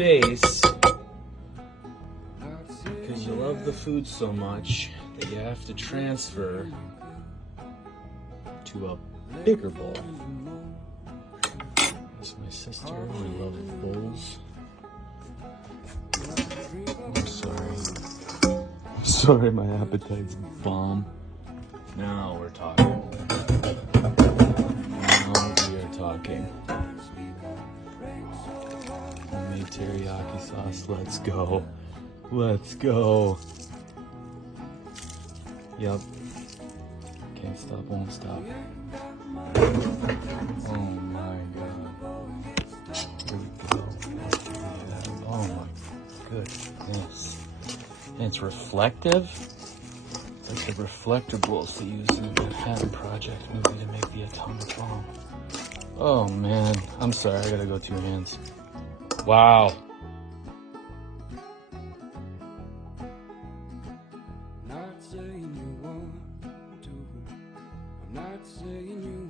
space because you love the food so much that you have to transfer to a bigger bowl. That's my sister. We love bowls. I'm sorry. I'm sorry, my appetite's bomb. Now we're talking. Now we are talking. Homemade teriyaki sauce. Let's go. Let's go. Yep. Can't stop, won't stop. Oh my god. Here we go. Oh my goodness. And it's reflective. It's like the reflectables they use in the Manhattan Project movie to make the atomic bomb. Oh man. I'm sorry, I gotta go 2 hands. Wow. Not saying you want to, I'm not saying you